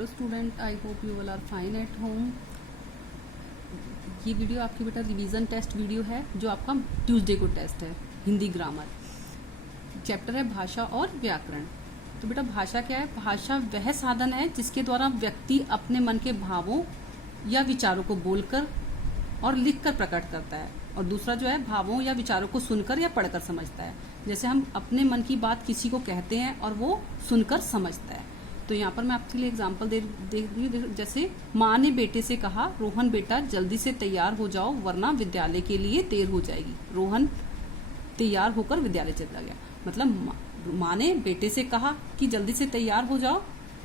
Hello student, I hope you all are fine at home. ये video आपकी बेटा revision test video है जो आपका ट्यूसडे को टेस्ट है। हिंदी ग्रामर चैप्टर है भाषा और व्याकरण। तो बेटा भाषा क्या है? भाषा वह साधन है जिसके द्वारा व्यक्ति अपने मन के भावों या विचारों को बोलकर और लिखकर प्रकट करता है, और दूसरा जो है भावों या विचारों को सुनकर या पढ़कर समझता है। जैसे हम अपने मन की बात किसी को कहते हैं और वो सुनकर समझता है। तो यहाँ पर मैं आपके लिए एग्जांपल दे रही हूँ। जैसे माँ ने बेटे से कहा, रोहन बेटा जल्दी से तैयार हो जाओ वरना विद्यालय के लिए देर हो जाएगी। रोहन तैयार होकर विद्यालय चला गया। मतलब माँ ने बेटे से कहा कि जल्दी से तैयार हो जाओ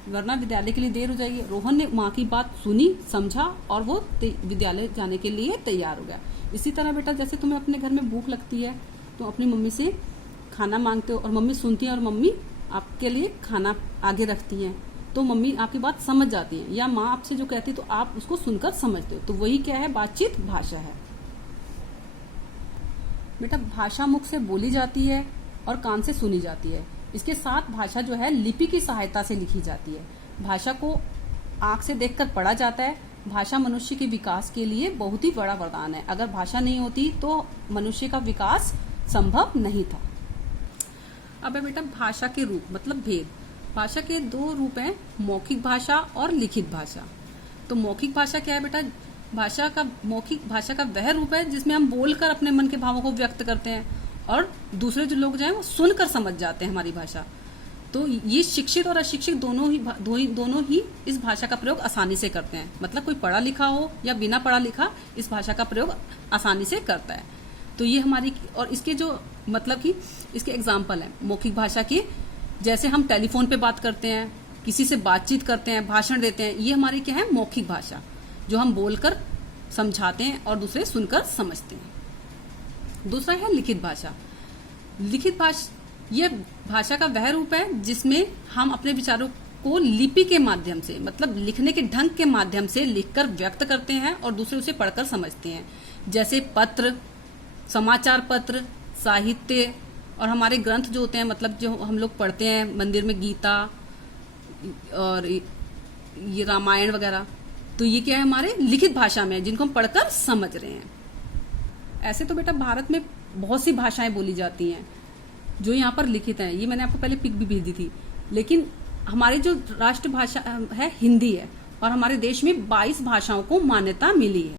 वरना विद्यालय के लिए देर हो जाएगी। रोहन ने माँ की बात सुनी, समझा और वो विद्यालय जाने के लिए तैयार हो गया। इसी तरह बेटा जैसे तुम्हें अपने घर में भूख लगती है तो अपनी मम्मी से खाना मांगते हो और मम्मी सुनती है और मम्मी आपके लिए खाना आगे रखती हैं, तो मम्मी आपकी बात समझ जाती है, या माँ आपसे जो कहती है तो आप उसको सुनकर समझते हो। तो वही क्या है? बातचीत भाषा है। बेटा भाषा मुख से बोली जाती है और कान से सुनी जाती है। इसके साथ भाषा जो है लिपि की सहायता से लिखी जाती है। भाषा को आंख से देखकर पढ़ा जाता है। भाषा मनुष्य के विकास के लिए बहुत ही बड़ा वरदान है। अगर भाषा नहीं होती तो मनुष्य का विकास संभव नहीं था। अब है बेटा भाषा के रूप मतलब भेद। भाषा के दो रूप हैं, मौखिक भाषा और लिखित भाषा। तो मौखिक भाषा क्या है बेटा? मौखिक भाषा का वह रूप है जिसमें हम बोलकर अपने मन के भावों को व्यक्त करते हैं और दूसरे जो लोग जो हैं वो सुनकर समझ जाते हैं हमारी भाषा। तो ये शिक्षित और अशिक्षित दोनों ही इस भाषा का प्रयोग आसानी से करते हैं। मतलब कोई पढ़ा लिखा हो या बिना पढ़ा लिखा इस भाषा का प्रयोग आसानी से करता है। तो ये हमारी, और इसके जो मतलब कि इसके एग्जाम्पल हैं मौखिक भाषा के, जैसे हम टेलीफोन पे बात करते हैं, किसी से बातचीत करते हैं, भाषण देते हैं, ये हमारी क्या है? मौखिक भाषा, जो हम बोलकर समझाते हैं और दूसरे सुनकर समझते हैं। दूसरा है लिखित भाषा। लिखित भाषा ये भाषा का वह रूप है जिसमें हम अपने विचारों को लिपि के माध्यम से, मतलब लिखने के ढंग के माध्यम से लिखकर व्यक्त करते हैं और दूसरे उसे पढ़कर समझते हैं। जैसे पत्र, समाचार पत्र, साहित्य और हमारे ग्रंथ जो होते हैं, मतलब जो हम लोग पढ़ते हैं मंदिर में, गीता और ये रामायण वगैरह, तो ये क्या है? हमारे लिखित भाषा में, जिनको हम पढ़कर समझ रहे हैं। ऐसे तो बेटा भारत में बहुत सी भाषाएं बोली जाती हैं जो यहाँ पर लिखित हैं। ये मैंने आपको पहले पिक भी भेजी थी। लेकिन हमारी जो राष्ट्र भाषा है हिंदी है, और हमारे देश में 22 भाषाओं को मान्यता मिली है।